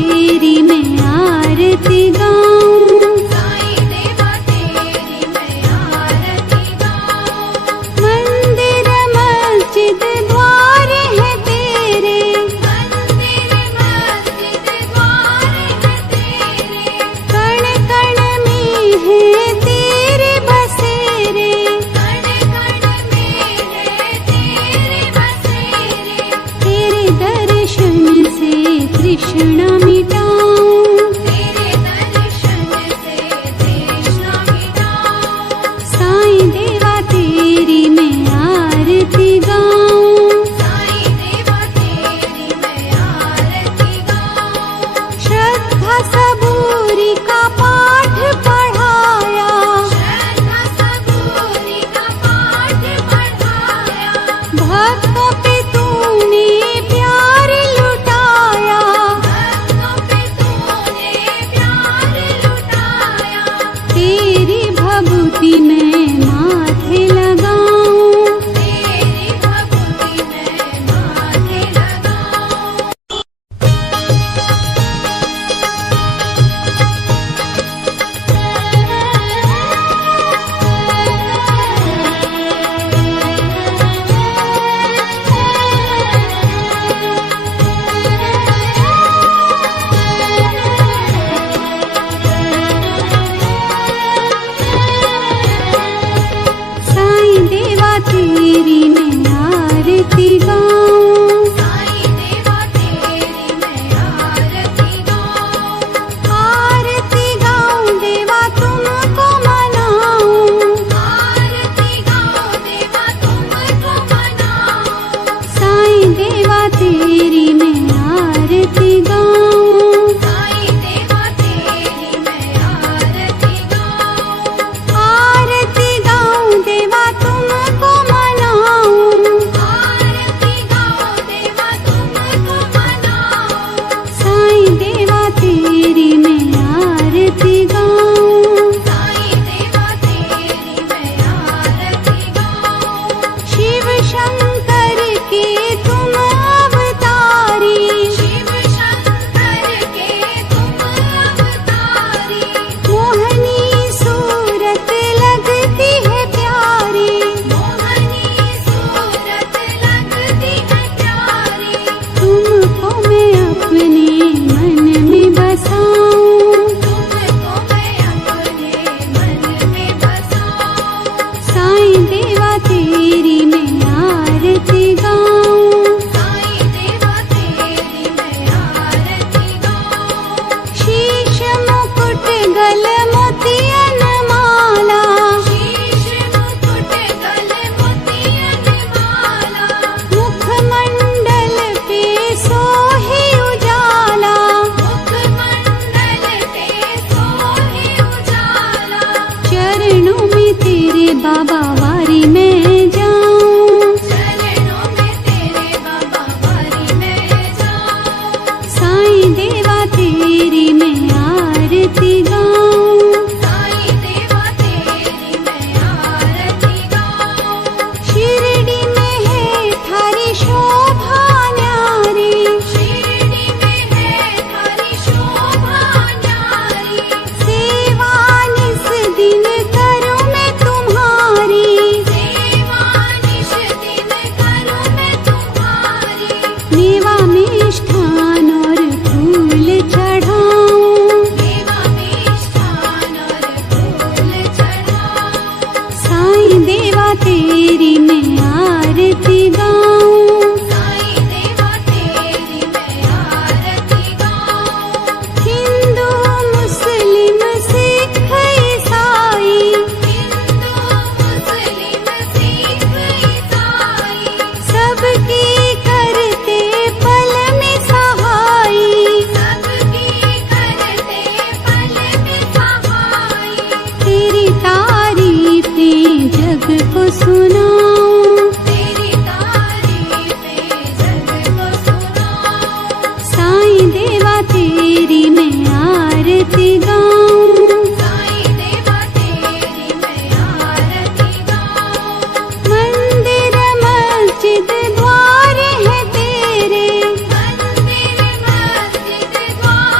तेरी मैं आरती गाऊं, साईं देवा तेरी मैं आरती गाऊं। मंदिर मस्जिद द्वार है तेरे, मंदिर मस्जिद द्वार है तेरे, कण कण में है तेरे बसेरे, कण कण में है तेरे बसेरे। तेरे दर्शन से तृष्णा मिटाऊं, तेरे दर्शन से तृष्णा मिटाऊं। साईं देवा तेरी मैं आरती गाऊं, साईं देवा तेरी मैं आरती गाऊं। श्रद्धा सबूरी का पाठ पढ़ाया, श्रद्धा सबूरी का पाठ पढ़ाया, भक्तों पे तूने प्यार लुटाया, भक्तों पे तूने प्यार लुटाया। तेरी भभूति मैं माथे लगाऊं, तेरी भक्ति मैं माथे लगाऊं। साईं देवा तेरी मैं आरती गाऊं, साईं देवा तेरी मैं आरती गाऊं। आरती गाऊं देवा तुमको मनाऊं, आरती गाऊं देवा तुमको मनाऊं। साईं देवा तेरी मैं आरती गाऊं, साईं देवा तेरी मैं आरती गाऊं। आरती गाऊं देवा तुमको मनाऊं, आरती गाऊं देवा तुमको मनाऊं। साईं देवा तेरी मैं आरती गाऊं, साईं देवा तेरी मैं आरती गाऊं। शिव शंकर के तुम अवतारी, शिव शंकर के तुम अवतारी, मोहनी सूरत लगती है प्यारी, मोहनी सूरत लगती है प्यारी। तुमको मैं अपने मन में बसाऊं, तुमको मैं अपने मन में बसाऊं। साईं देवा तेरी मैं आरती गाऊं, साईं देवा तेरी मैं आरती गाऊं। शीश मुकुट गल मोतियन माला, शीश मुकुट गल मोतियन माला, मुखमंडल पे सोहे उजाला, मुखमंडल पे सोहे उजाला। चरणों में तेरे बाबा वारी में जाऊं, चरणों में तेरे बाबा वारी में जाऊं। साईं देवा तेरी मैं आरती गाऊं, साईं देवा तेरी मैं आरती गाऊं। शिरडी में है थारी शोभा न्यारी, शिरडी में है थारी शोभा न्यारी, सेवा निस दिन करूं मैं तुम्हारी, सेवा निश दिन करूं मैं तुम्हारी। मेवा मिष्ठान और फूल चढ़ाऊं, देवा मिष्ठान और फूल चढ़ाऊं। साईं देवा तेरी मैं आरती गाऊं, साईं देवा तेरी मैं आरती गाऊं। हिंदू मुस्लिम सिख ईसाई, हिंदू मुस्लिम सिख ईसाई, सबकी करते पल में सहाई, सबकी करते पल में सहाई। तेरी तारीफें जग को सुनाऊं, तेरी तारीफें जग को सुनाऊं। साईं देवा तेरी मैं आरती गाऊं, साईं देवा तेरी मैं आरती गाऊं। मंदिर मस्जिद द्वार है तेरे, मंदिर मस्जिद द्वार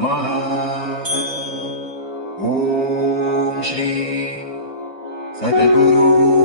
नमः ॐ श्री सद्गुरु